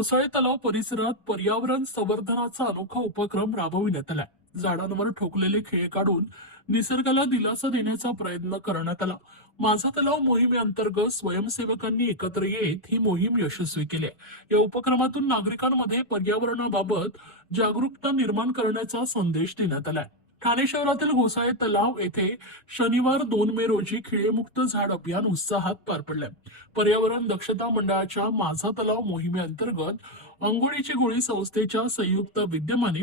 घोसाळे तलाव परिसरात पर्यावरण संवर्धनाचा अनोखा उपक्रम राबविण्यात आला. झाडांवर ठोकलेले खिळे काढून निसर्गाला दिलासा देण्याचा प्रयत्न करण्यात आला. माझा तलाव मोहिमेअंतर्गत स्वयंसेवकांनी एकत्र येत ही मोहीम यशस्वी केली. या उपक्रमातून नागरिकांमध्ये पर्यावरणाबाबत जागरूकता निर्माण करण्याचा संदेश देण्यात आला. ठाणे शहरातील घोसाळे तलाव येथे शनिवार 2 मे रोजी खिळेमुक्त झाड अभियान उत्साहात पार पडले. पर्यावरण दक्षता मंडळाच्या माझा तलाव मोहिमेअंतर्गत अंघोळीची गोळी संस्थेच्या संयुक्त विद्यमाने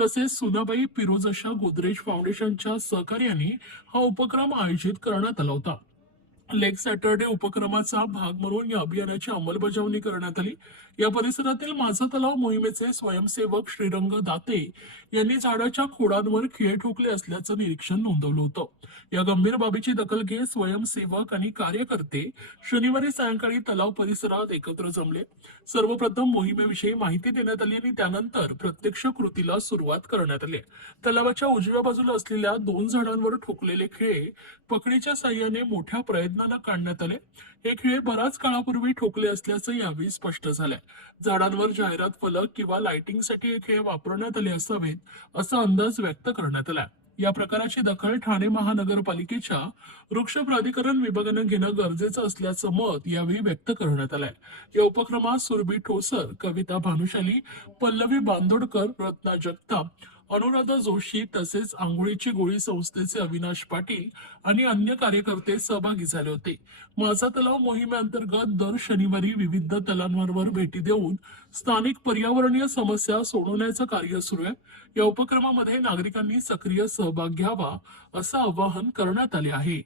तसेच सुनाबाई फिरोजशा गोदरेज फाउंडेशनच्या सहकार्याने हा उपक्रम आयोजित करण्यात आला होता. लेग सॅटर्डे उपक्रमाचा भाग म्हणून या अभियानाची अंमलबजावणी करण्यात आली. या परिसरातील माझा तलाव मोहिमेचे स्वयंसेवक श्रीरंग दाते यांनी झाडाच्या खोडांवर खिळे ठोकले असल्याचं निरीक्षण नोंदवलं होतं. या गंभीर बाबीची दखल घेत स्वयंसेवक आणि कार्यकर्ते शनिवारी सायंकाळी तलाव परिसरात एकत्र जमले. सर्वप्रथम मोहिमेविषयी माहिती देण्यात आली आणि त्यानंतर प्रत्यक्ष कृतीला सुरुवात करण्यात आली. तलावाच्या उजव्या बाजूला असलेल्या 2 झाडांवर ठोकलेले खिळे पकडीच्या साह्याने मोठ्या प्रयत्नानं काढण्यात आले. हे खिळे बराच काळापूर्वी ठोकले असल्याचं यावेळी स्पष्ट झालंय. झाडांवर जाहिरात फलक किंवा लाइटिंगसाठी हे खिळे वापरण्यात आले असावेत असा अंदाज व्यक्त करण्यात आला. या प्रकाराची दखल ठाणे महानगरपालिकेच्या वृक्ष प्राधिकरण विभागानं घेणं गरजेचं असल्याचं मत यावेळी व्यक्त करण्यात आलंय. या उपक्रमात सुरभी ठोसर, कविता भानुशाली, पल्लवी बांदोडकर, रत्ना जगताप, अनुराधा जोशी तसेच आंघोळीची गोळी संस्थेचे अविनाश पाटील आणि अन्य कार्यकर्ते सहभागी झाले होते. माझा तलाव मोहिमेअंतर्गत दर शनिवारी विविध तलावांवर भेटी देऊन स्थानिक पर्यावरणीय समस्या सोडवण्याचं कार्य सुरू आहे. या उपक्रमामध्ये नागरिकांनी सक्रिय सहभाग घ्यावा असं आवाहन करण्यात आले आहे.